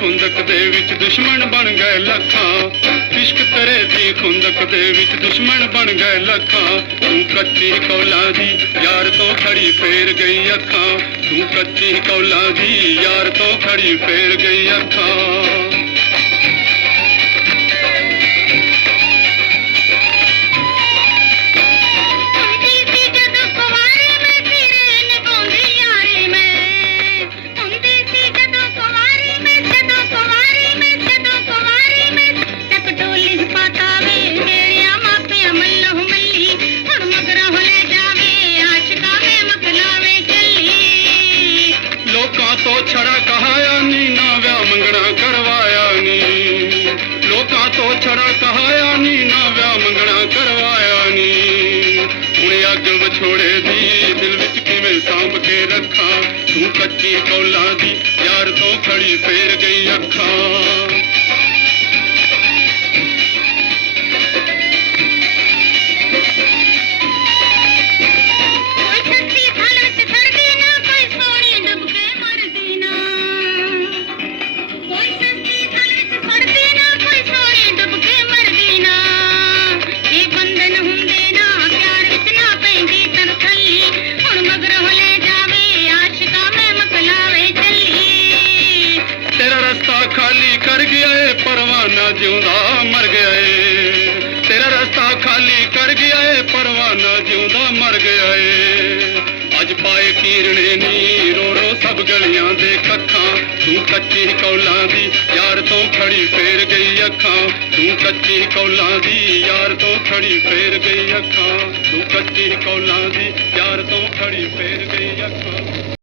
ਖੁੰਦਕ ਦੇ ਵਿੱਚ ਦੁਸ਼ਮਣ ਬਣ ਗਏ ਲੱਖਾਂ। ਇਸ਼ਕ ਤਰੇ ਦੀ ਖੁੰਦਕ ਦੇ ਵਿੱਚ ਦੁਸ਼ਮਣ ਬਣ ਗਏ ਲੱਖਾਂ। ਤੂੰ ਕੱਚੀ ਕੌਲਾਂ ਦੀ ਯਾਰ ਤੋਂ ਖੜੀ ਫੇਰ ਗਈ ਅੱਖਾਂ। ਤੂੰ ਕੱਚੀ ਕੌਲਾਂ ਦੀ ਯਾਰ ਤੋਂ ਖੜੀ ਫੇਰ ਗਈ ਅੱਖਾਂ। ਤੋਂ ਛੜਾ ਕਹਾਇਆ ਨੀ, ਨਾ ਵਿਆਹ ਮੰਗਣਾ ਕਰਵਾਇਆ ਨੀ। ਲੋਕਾਂ ਤੋਂ ਛੜਾ ਕਹਾਇਆ ਨੀ, ਨਾ ਵਿਆਹ ਮੰਗਣਾ ਕਰਵਾਇਆ ਨੀ। ਹੁਣ ਅੱਗ ਵਿਛੋੜੇ ਦੀ, ਦਿਲ ਵਿੱਚ ਕਿਵੇਂ ਸਾਂਭ ਕੇ ਰੱਖਾਂ? ਤੂੰ ਕੱਚੀ ਕੌਲਾਂ ਦੀ ਯਾਰ ਤੋਂ ਖੜੀ ਫੇਰ ਗਈ ਅੱਖਾਂ। ਖਾਲੀ ਕਰ ਗਿਆ ਏ, ਪਰਵਾਨਾ ਜਿਉਂਦਾ ਮਰ ਗਿਆ ਏ। ਤੇਰਾ ਰਸਤਾ ਖਾਲੀ ਕਰ ਗਿਆ ਏ, ਪਰਵਾਨਾ ਜਿਉਂਦਾ ਮਰ ਗਿਆ ਏ। ਅੱਜ ਪਾਏ ਕੀਰਣੇ ਨੀ ਰੋ ਰੋ ਸਭ ਗਲੀਆਂ ਦੇ ਕੱਖਾਂ ਤੂੰ ਕੱਚੀ ਕੌਲਾਂ ਦੀ ਯਾਰ ਤੋਂ ਖੜੀ ਫੇਰ ਗਈ ਅੱਖਾਂ। ਤੂੰ ਕੱਚੀ ਕੌਲਾਂ ਦੀ ਯਾਰ ਤੋਂ ਖੜੀ ਫੇਰ ਗਈ ਅੱਖਾਂ। ਤੂੰ ਕੱਚੀ ਕੌਲਾਂ ਦੀ ਯਾਰ ਤੋਂ ਖੜੀ ਫੇਰ ਗਈ ਅੱਖਾਂ।